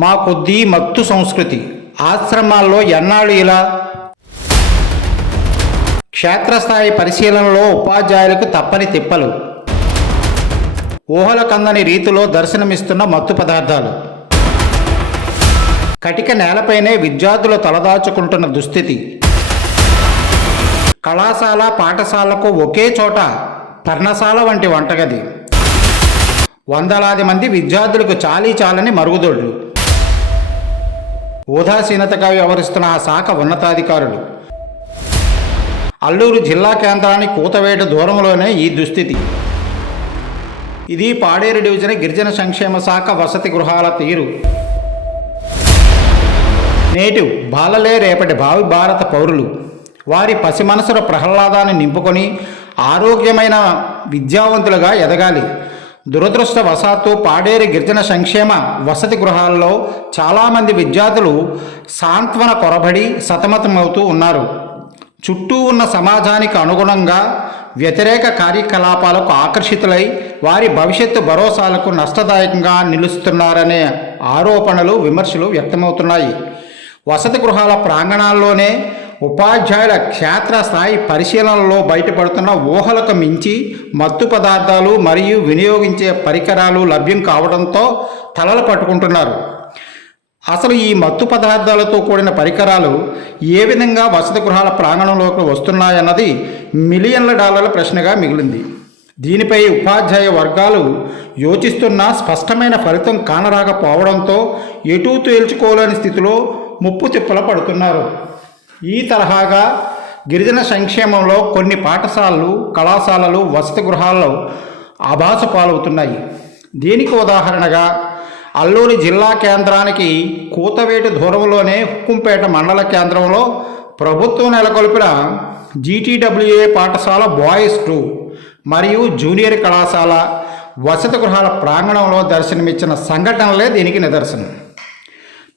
మా కొద్దీ మత్తు సంస్కృతి. ఆశ్రమాల్లో ఎన్నాళ్ళు ఇలా? క్షేత్రస్థాయి పరిశీలనలో ఉపాధ్యాయులకు తప్పని తిప్పలు. ఊహల కందని రీతిలో దర్శనమిస్తున్న మత్తు పదార్థాలు. కటిక నేలపైనే విద్యార్థులు తలదాచుకుంటున్న దుస్థితి. కళాశాల పాఠశాలకు ఒకే చోట పర్ణశాల వంటి వంటగది. వందలాది మంది విద్యార్థులకు చాలీ చాలని మరుగుదొడ్లు. ఉదాసీనతగా వ్యవహరిస్తున్న ఆ శాఖ ఉన్నతాధికారులు. అల్లూరు జిల్లా కేంద్రాన్ని కూతవేట దూరంలోనే ఈ దుస్థితి. ఇది పాడేరు డివిజన్ గిరిజన సంక్షేమ శాఖ వసతి గృహాల తీరు. నేటి బాలలే రేపటి భావి భారత పౌరులు. వారి పసి మనసుల ప్రహ్లాదాన్ని నింపుకొని ఆరోగ్యమైన విద్యావంతులుగా ఎదగాలి. దురదృష్టవశాత్తు పాడేరి గిరిజన సంక్షేమ వసతి గృహాల్లో చాలామంది విద్యార్థులు సాంత్వన కొరబడి సతమతమవుతూ ఉన్నారు. చుట్టూ ఉన్న సమాజానికి అనుగుణంగా వ్యతిరేక కార్యకలాపాలకు ఆకర్షితులై వారి భవిష్యత్తు భరోసాలకు నష్టదాయకంగా నిలుస్తున్నారనే ఆరోపణలు విమర్శలు వ్యక్తమవుతున్నాయి. వసతి గృహాల ప్రాంగణాల్లోనే ఉపాధ్యాయుల క్షేత్రస్థాయి పరిశీలనలో బయటపడుతున్న ఊహలకు మించి మత్తు పదార్థాలు మరియు వినియోగించే పరికరాలు లభ్యం కావడంతో తలలు పట్టుకుంటున్నారు. అసలు ఈ మత్తు పదార్థాలతో కూడిన పరికరాలు ఏ విధంగా వసతి గృహాల ప్రాంగణంలోకి వస్తున్నాయన్నది మిలియన్ల డాలర్ల ప్రశ్నగా మిగిలింది. దీనిపై ఉపాధ్యాయ వర్గాలు యోచిస్తున్న స్పష్టమైన ఫలితం కానరాకపోవడంతో ఎటూ తేల్చుకోలేని స్థితిలో ముప్పు తిప్పల పడుతున్నారు. ఈ తరహాగా గిరిజన సంక్షేమంలో కొన్ని పాఠశాలలు కళాశాలలు వసతి గృహాల్లో ఆభాస పాలవుతున్నాయి. దీనికి ఉదాహరణగా అల్లూరి జిల్లా కేంద్రానికి కూతవేటి దూరంలోనే హుక్కుంపేట మండల కేంద్రంలో ప్రభుత్వం నెలకొల్పిన జీటీడబ్ల్యూఏ పాఠశాల బాయ్స్ టూ మరియు జూనియర్ కళాశాల వసతి గృహాల ప్రాంగణంలో దర్శనమిచ్చిన సంఘటనలే దీనికి నిదర్శనం.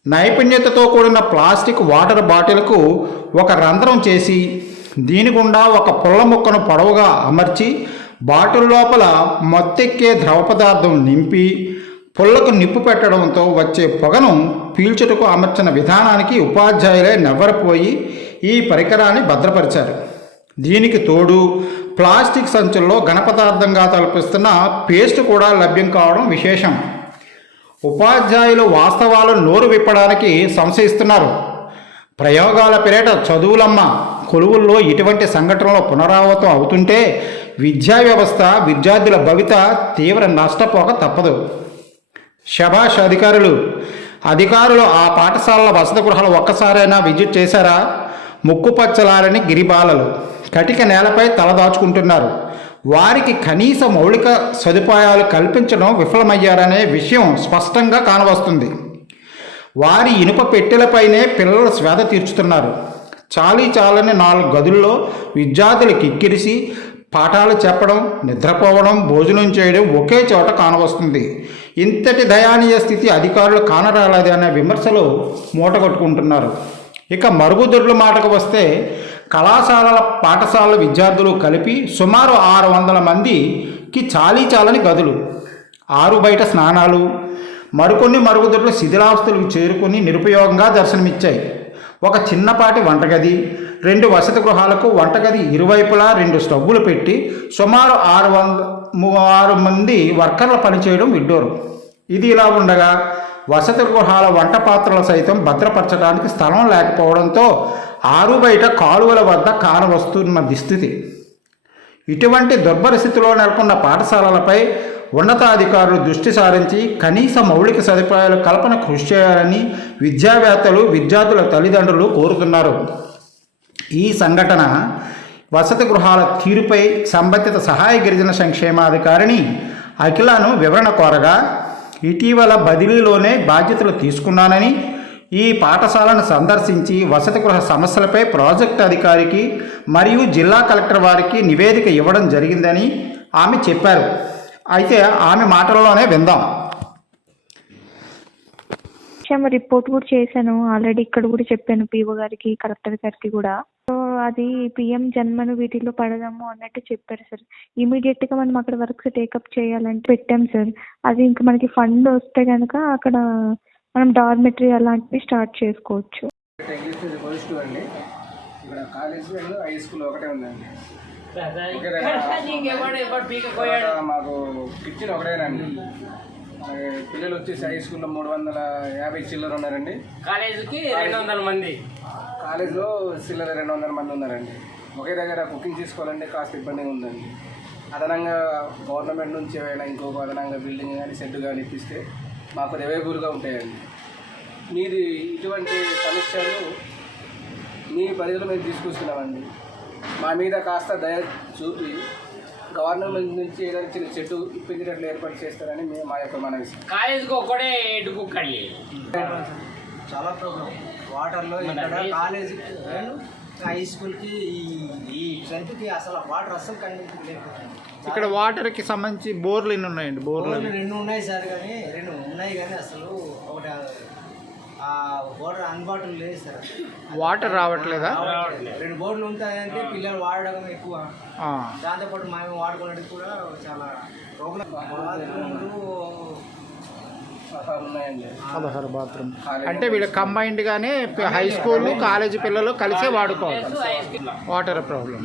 నైపుణ్యతతో కూడిన ప్లాస్టిక్ వాటర్ బాటిల్కు ఒక రంధ్రం చేసి దీని గుండా ఒక పుల్ల ముక్కను పొడవుగా అమర్చి బాటిల్ లోపల మొత్తెక్కే ద్రవ పదార్థం నింపి పుల్లకు నిప్పు పెట్టడంతో వచ్చే పొగను పీల్చుటకు అమర్చిన విధానానికి ఉపాధ్యాయులే నెవ్వరపోయి ఈ పరికరాన్ని భద్రపరిచారు. దీనికి తోడు ప్లాస్టిక్ సంచుల్లో ఘనపదార్థంగా తలపిస్తున్న పేస్ట్ కూడా లభ్యం కావడం విశేషం. ఉపాధ్యాయులు వాస్తవాలను నోరు విప్పడానికి సంశయిస్తున్నారు. ప్రయోగాల పేరిట చదువులమ్మ కొలువుల్లో ఇటువంటి సంఘటనలు పునరావృతం అవుతుంటే విద్యా వ్యవస్థ విద్యార్థుల భవిత తీవ్ర నష్టపోక తప్పదు. శభాష్ అధికారులు అధికారులు ఆ పాఠశాలల వసతి గృహాలు ఒక్కసారైనా విజిట్ చేశారా? ముక్కుపచ్చలారని గిరిబాలలు కటిక నేలపై తలదాచుకుంటున్నారు వారికి కనీస మౌలిక సదుపాయాలు కల్పించడం విఫలమయ్యారనే విషయం స్పష్టంగా కానవస్తుంది. వారి ఇనుప పెట్టెలపైనే పిల్లలు శ్వేత తీర్చుతున్నారు. చాలీ చాలని నాలుగు గదుల్లో విద్యార్థులు కిక్కిరిసి పాఠాలు చెప్పడం నిద్రపోవడం భోజనం చేయడం ఒకే చోట కానవస్తుంది. ఇంతటి దయానీయ స్థితి అధికారులు కానరాలేదనే విమర్శలు మూటగట్టుకుంటున్నారు. ఇక మరుగుదొడ్ల మాటకు వస్తే కళాశాలల పాఠశాలల విద్యార్థులు కలిపి సుమారు ఆరు వందల మందికి చాలీ చాలని గదులు ఆరు బయట స్నానాలు మరికొన్ని మరుగుదొడ్లు శిథిలావస్థలకు చేరుకొని నిరుపయోగంగా దర్శనమిచ్చాయి. ఒక చిన్నపాటి వంటగది రెండు వసతి గృహాలకు వంటగది ఇరువైపులా రెండు స్టవ్వులు పెట్టి సుమారు ఆరు వంద ఆరు మంది వర్కర్లు పనిచేయడం విడ్డూరం. ఇది ఇలా ఉండగా వసతి గృహాల వంట పాత్రలు సైతం భద్రపరచడానికి స్థలం లేకపోవడంతో ఆరు బయట కాలువల వద్ద కానవస్తున్న దుస్థితి ఇటువంటి దుర్పరిస్థితిలో నెలకొన్న పాఠశాలలపై ఉన్నతాధికారులు దృష్టి సారించి కనీస మౌలిక సదుపాయాల కల్పన కృషి చేయాలని విద్యావేత్తలు విద్యార్థుల తల్లిదండ్రులు కోరుతున్నారు. ఈ సంఘటన వసతి గృహాల తీరుపై సంబంధిత సహాయ గిరిజన సంక్షేమాధికారిని అఖిలను వివరణ కోరగా ఇటీవల బదిలీలోనే బాధ్యతలు తీసుకున్నానని ఈ పాఠశాలను సందర్శించి వసతి గృహ సమస్యలపై ప్రాజెక్ట్ అధికారికి మరియు జిల్లా కలెక్టర్ వారికి నివేదిక ఇవ్వడం జరిగిందని ఆమె చెప్పారు. అయితే ఆమె మాటల్లోనే విందాం. రిపోర్ట్ కూడా చేశాను. ఆల్రెడీ ఇక్కడ కూడా చెప్పాను పీఓ గారికి కలెక్టర్ గారికి కూడా. సో అది పిఎం జన్మను వీటిలో పడదాము అన్నట్టు చెప్పారు సార్. ఇమీడియట్గా మనం అక్కడ వర్క్స్ టేకప్ చేయాలంటే పెట్టాం సార్. అది ఇంకా మనకి ఫండ్ వస్తే కనుక అక్కడ మనం డార్మెటరీ అలాంటివి స్టార్ట్ చేసుకోవచ్చు. ఇక్కడ కాలేజ్ అండ్ హై స్కూల్ ఒకటే ఉందండి మాకు కిచెన్ ఒకటేనండి పిల్లలు వచ్చేసి హై స్కూల్లో మూడు వందల యాభై చిల్లర ఉన్నారండి కాలేజీకి రెండు వందల మంది. కాలేజ్లో చిల్లర రెండు వందల మంది ఉన్నారండి. ఒకే దగ్గర కుకింగ్ చేసుకోవాలంటే కాస్త ఇబ్బందిగా ఉందండి. అదనంగా గవర్నమెంట్ నుంచి ఏమైనా ఇంకొక అదనంగా బిల్డింగ్ కానీ షెడ్ కానీ ఇప్పిస్తే మాకు అవైలబుల్గా ఉంటాయండి. మీది ఇటువంటి సమస్యలు మీ పరిధిలో మేము తీసుకొస్తున్నామండి. మా మీద కాస్త దయ చూపి గవర్నమెంట్ నుంచి ఏదైనా చిన్న చెట్టు ఇప్పించేటట్లు ఏర్పాటు చేస్తారని మేము మా యొక్క మనవి కాలేజీకి ఒక్కడే చాలా ప్రాబ్లం వాటర్లో ఇక్కడ కాలేజీ హై స్కూల్కి ఈ ఈ అసలు వాటర్ అస్సలు ఇక్కడ వాటర్కి సంబంధించి బోర్లు ఎన్ని ఉన్నాయండి? బోర్లు బోర్లు రెండు ఉన్నాయి సార్ కానీ రెండు ఉన్నాయి కానీ అసలు ఒకటి ఆ బోర్డర్ అందుబాటులో లేదు సార్. వాటర్ రావట్లేదా? రెండు బోర్డులు ఉంటాయంటే పిల్లలు వాడడం ఎక్కువ. ఆ. దాంతోపాటు మేము వాడుకోవడానికి కూడా చాలా ప్రాబ్లం బాత్రూమ్లు పదహారు బాత్రూమ్. అంటే వీళ్ళు కంబైన్డ్ గానే హై స్కూల్ కాలేజీ పిల్లలు కలిసే వాడుకోవాలి. Water problem